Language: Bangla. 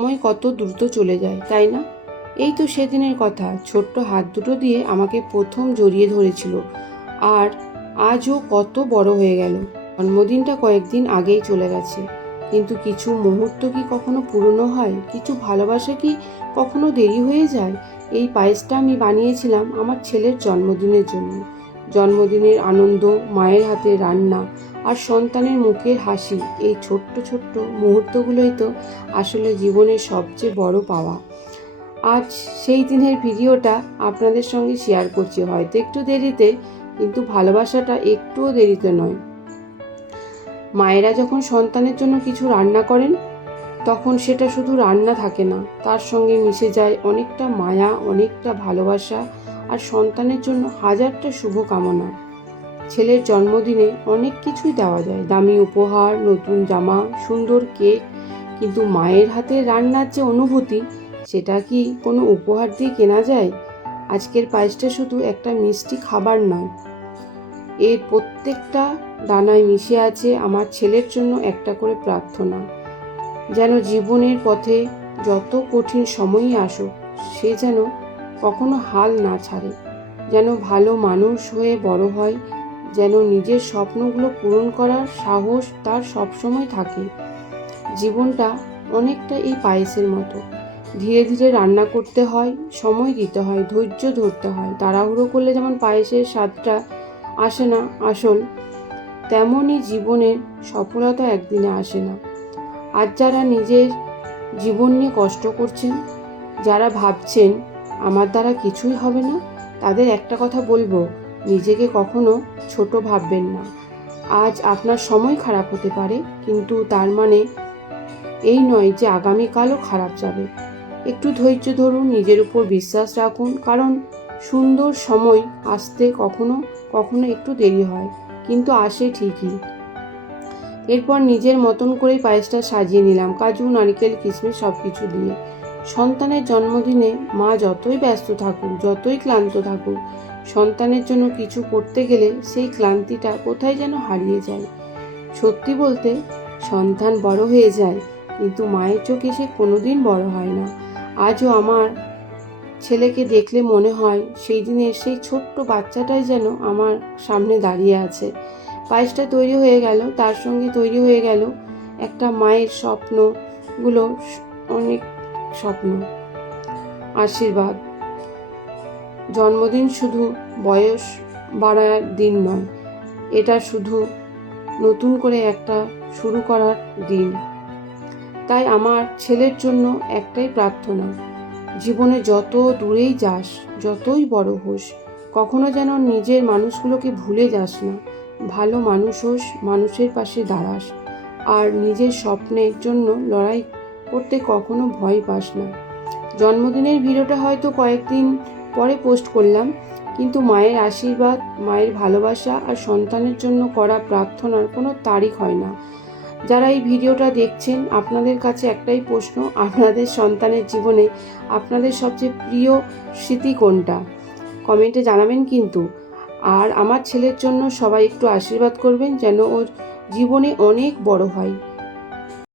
সময় কত দ্রুত চলে যায়, তাই না? এই তো সেদিনের কথা, ছোট্ট হাত দুটো দিয়ে আমাকে প্রথম জড়িয়ে ধরেছিল, আর আজও কত বড় হয়ে গেল। জন্মদিনটা কয়েকদিন আগেই চলে গেছে, কিন্তু কিছু মুহূর্ত কি কখনো পুরনো হয়? কিছু ভালোবাসা কি কখনো দেরি হয়ে যায়? এই পায়েসটা আমি বানিয়েছিলাম আমার ছেলের জন্মদিনের জন্য। জন্মদিনের আনন্দ, মায়ের হাতে রান্না আর সন্তানের মুখের হাসি, এই ছোট্ট ছোট্ট মুহূর্তগুলোই তো আসলে জীবনের সবচেয়ে বড় পাওয়া। আজ সেই দিনের ভিডিওটা আপনাদের সঙ্গে শেয়ার করছি, হয়তো একটু দেরিতে, কিন্তু ভালোবাসাটা একটুও দেরিতে নয়। মায়েরা যখন সন্তানের জন্য কিছু রান্না করেন, তখন সেটা শুধু রান্না থাকে না, তার সঙ্গে মিশে যায় অনেকটা মায়া, অনেকটা ভালোবাসা, আর সন্তানের জন্য হাজারটা শুভকামনা। ছেলের জন্মদিনে অনেক কিছুই দেওয়া যায়, দামি উপহার, নতুন জামা, সুন্দর কেক, কিন্তু মায়ের হাতের রান্নার যে অনুভূতি, সেটা কি কোনো উপহার দিয়ে কেনা যায়? আজকের পায়েসটা শুধু একটা মিষ্টি খাবার নয়, এর প্রত্যেকটা দানায় মিশে আছে আমার ছেলের জন্য একটা করে প্রার্থনা, যেন জীবনের পথে যত কঠিন সময়ই আসুক, সে যেন কখনো হাল না ছাড়ে, যেন ভালো মানুষ হয়ে বড় হয়, যেন নিজের স্বপ্নগুলো পূরণ করার সাহস তার সবসময় থাকে। জীবনটা অনেকটা এই পায়েসের মতো, ধীরে ধীরে রান্না করতে হয়, সময় দিতে হয়, ধৈর্য ধরতে হয়। তাড়াহুড়ো করলে যেমন পায়েসের স্বাদটা আসে না আসল, তেমনই জীবনের সফলতা একদিনে আসে না। আজ যারা নিজের জীবন নিয়ে কষ্ট করছেন, যারা ভাবছেন আমার দ্বারা কিছুই হবে না, তাদের একটা কথা বলবো, নিজেকে কখনো ছোট ভাববেন না। আজ আপনার সময় খারাপ হতে পারে, কিন্তু তার মানে এই নয় যে আগামীকালও খারাপ যাবে। একটু ধৈর্য ধরুন, নিজের উপর বিশ্বাস রাখুন, কারণ সুন্দর সময় আসতে কখনো কখনো একটু দেরি হয়, কিন্তু আসে ঠিকই। এরপর নিজের মতন করে পায়েসটা সাজিয়ে নিলাম, কাজু, নারকেল, কিশমিশ সব কিছু দিয়ে। সন্তানের জন্মদিনে মা যতই ব্যস্ত থাকুক, যতই ক্লান্ত থাকুক, সন্তানের জন্য কিছু করতে গেলে সেই ক্লান্তিটা কোথায় যেন হারিয়ে যায়। সত্যি বলতে, সন্তান বড় হয়ে যায়, কিন্তু মায়ের চোখে সে কোনোদিন বড় হয় না। আজও আমার ছেলেকে দেখলে মনে হয় সেই দিনের সেই ছোট্ট বাচ্চাটাই যেন আমার সামনে দাঁড়িয়ে আছে। পায়েসটা তৈরি হয়ে গেল, তার সঙ্গে তৈরি হয়ে গেল একটা মায়ের স্বপ্নগুলো, অনেক স্বপ্ন, আশীর্বাদ। জন্মদিন শুধু বয়স বাড়ার দিন নয়, এটা শুধু নতুন করে একটা শুরু করার দিন। তাই আমার ছেলের জন্য একটাই প্রার্থনা, জীবনে যত দূরেই যাস, যতই বড় হোস, কখনো যেন নিজের মানুষগুলোকে ভুলে যাস না। ভালো মানুষ হোস, মানুষের পাশে দাঁড়াস, আর নিজের স্বপ্নের জন্য লড়াই করতে কখনো ভয় পাস না। জন্মদিনের ভিডিওটা হয়তো কয়েকদিন পরে পোস্ট করলাম, কিন্তু মায়ের আশীর্বাদ, মায়ের ভালোবাসা আর সন্তানের জন্য করা প্রার্থনার কোনো তারিখ হয় না। যারা এই ভিডিওটা দেখছেন, আপনাদের কাছে একটাই প্রশ্ন, আপনাদের সন্তানের জীবনে আপনাদের সবচেয়ে প্রিয় স্মৃতি কোনটা? কমেন্টে জানাবেন কিন্তু। আর আমার ছেলের জন্য সবাই একটু আশীর্বাদ করবেন, যেন ওর জীবনে অনেক বড় হয়।